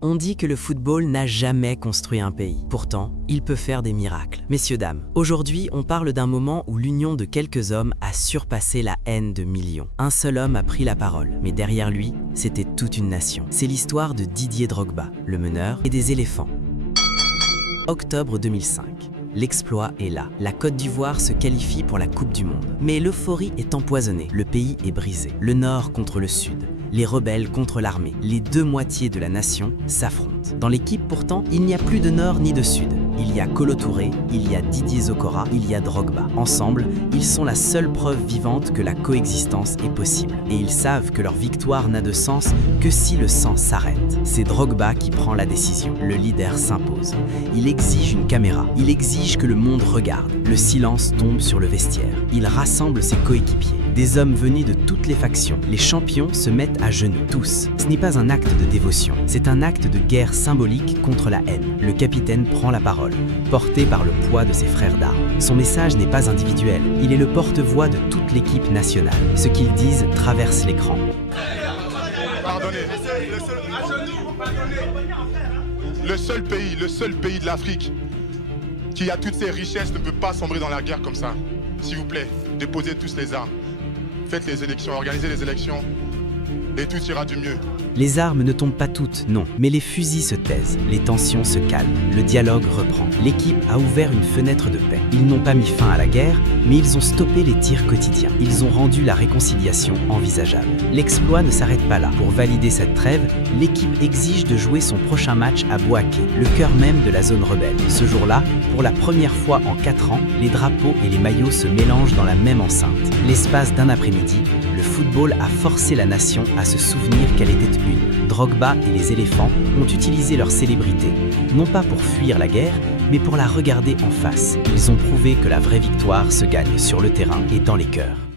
On dit que le football n'a jamais construit un pays. Pourtant, il peut faire des miracles. Messieurs, dames, aujourd'hui, on parle d'un moment où l'union de quelques hommes a surpassé la haine de millions. Un seul homme a pris la parole, mais derrière lui, c'était toute une nation. C'est l'histoire de Didier Drogba, le meneur, et des éléphants. Octobre 2005. L'exploit est là. La Côte d'Ivoire se qualifie pour la Coupe du Monde. Mais l'euphorie est empoisonnée. Le pays est brisé. Le Nord contre le Sud. Les rebelles contre l'armée. Les deux moitiés de la nation s'affrontent. Dans l'équipe, pourtant, il n'y a plus de Nord ni de Sud. Il y a Kolo Touré, il y a Didier Zokora, il y a Drogba. Ensemble, ils sont la seule preuve vivante que la coexistence est possible. Et ils savent que leur victoire n'a de sens que si le sang s'arrête. C'est Drogba qui prend la décision. Le leader s'impose. Il exige une caméra. Il exige que le monde regarde. Le silence tombe sur le vestiaire. Il rassemble ses coéquipiers. Des hommes venus de toutes les factions. Les champions se mettent à genoux, tous. Ce n'est pas un acte de dévotion, c'est un acte de guerre symbolique contre la haine. Le capitaine prend la parole, porté par le poids de ses frères d'armes. Son message n'est pas individuel, il est le porte-voix de toute l'équipe nationale. Ce qu'ils disent traverse l'écran. Pardonnez. Le seul pays de l'Afrique qui a toutes ses richesses ne peut pas sombrer dans la guerre comme ça. S'il vous plaît, déposez tous les armes. Faites les élections, organisez les élections et tout ira du mieux. Les armes ne tombent pas toutes, non, mais les fusils se taisent, les tensions se calment, le dialogue reprend. L'équipe a ouvert une fenêtre de paix. Ils n'ont pas mis fin à la guerre, mais ils ont stoppé les tirs quotidiens. Ils ont rendu la réconciliation envisageable. L'exploit ne s'arrête pas là. Pour valider cette trêve, l'équipe exige de jouer son prochain match à Bouaké, le cœur même de la zone rebelle. Ce jour-là, pour la première fois en 4 ans, les drapeaux et les maillots se mélangent dans la même enceinte. L'espace d'un après-midi, le football a forcé la nation à se souvenir qu'elle était une. Drogba et les éléphants ont utilisé leur célébrité, non pas pour fuir la guerre, mais pour la regarder en face. Ils ont prouvé que la vraie victoire se gagne sur le terrain et dans les cœurs.